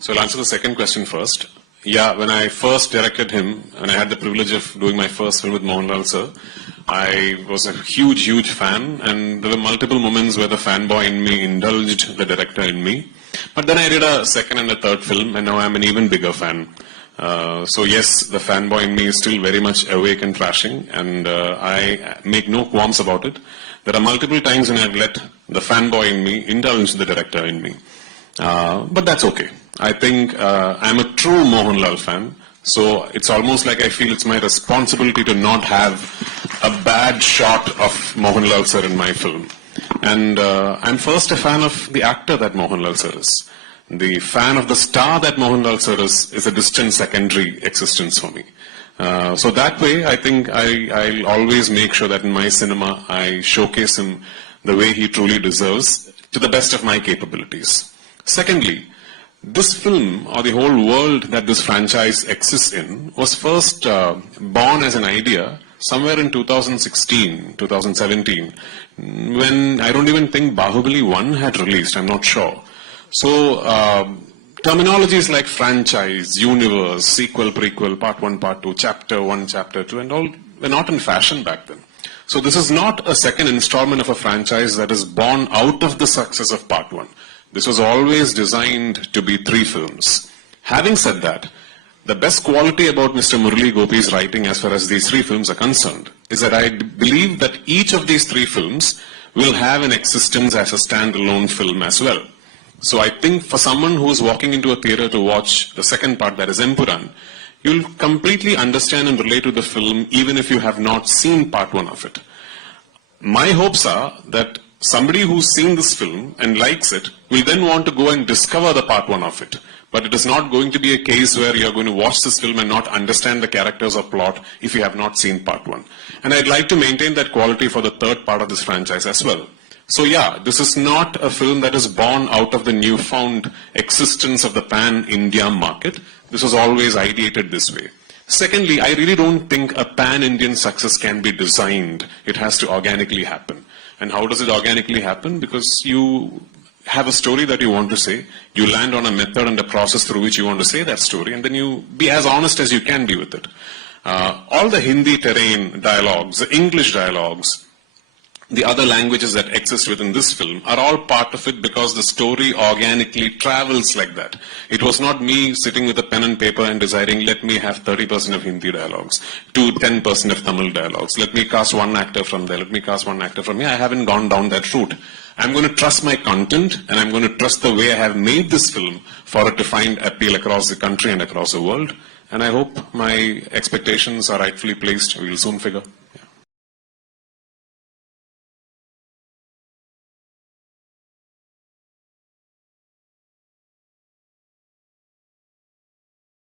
So I'll answer the second question first. Yeah, when I first directed him, and I had the privilege of doing my first film with Mohanlal sir, I was a huge fan, and there were multiple moments where the fanboy in me indulged the director in me. But then I did a second and a third film, and now I'm an even bigger fan. So yes, the fanboy in me is still very much awake and trashing, and I make no qualms about it. There are multiple times when I've let the fanboy in me indulge the director in me. But that's okay. I think I'm a true Mohanlal fan, so it's almost like I feel it's my responsibility to not have a bad shot of Mohanlal sir in my film. And I'm first a fan of the actor that Mohanlal sir is. The fan of the star that Mohanlal sir is a distant secondary existence for me. So that way, I think I'll always make sure that in my cinema, I showcase him the way he truly deserves, to the best of my capabilities. Secondly, this film, or the whole world that this franchise exists in, was first born as an idea somewhere in 2016, 2017, when I don't even think Bahubali 1 had released, I'm not sure. So, terminologies like franchise, universe, sequel, prequel, part 1, part 2, chapter 1, chapter 2, and all were not in fashion back then. So this is not a second installment of a franchise that is born out of the success of part 1. This was always designed to be 3 films. Having said that, the best quality about Mr. Murali Gopi's writing as far as these 3 films are concerned is that I believe that each of these 3 films will have an existence as a standalone film as well. So I think for someone who is walking into a theater to watch the second part, that is Empuraan, you'll completely understand and relate to the film even if you have not seen part 1 of it. My hopes are that somebody who's seen this film and likes it will then want to go and discover the part 1 of it. But it is not going to be a case where you're going to watch this film and not understand the characters or plot if you have not seen part 1. And I'd like to maintain that quality for the third part of this franchise as well. So yeah, this is not a film that is born out of the newfound existence of the pan-India market. This was always ideated this way. Secondly, I really don't think a pan-Indian success can be designed. It has to organically happen. And how does it organically happen? Because you have a story that you want to say, you land on a method and a process through which you want to say that story, and then you be as honest as you can be with it. All the Hindi terrain dialogues, the English dialogues, the other languages that exist within this film are all part of it because the story organically travels like that. It was not me sitting with a pen and paper and deciding, let me have 30% of Hindi dialogues, to 10% of Tamil dialogues. Let me cast one actor from there, let me cast one actor from here. I haven't gone down that route. I'm going to trust my content, and I'm going to trust the way I have made this film for it to find appeal across the country and across the world. And I hope my expectations are rightfully placed. We will soon figure.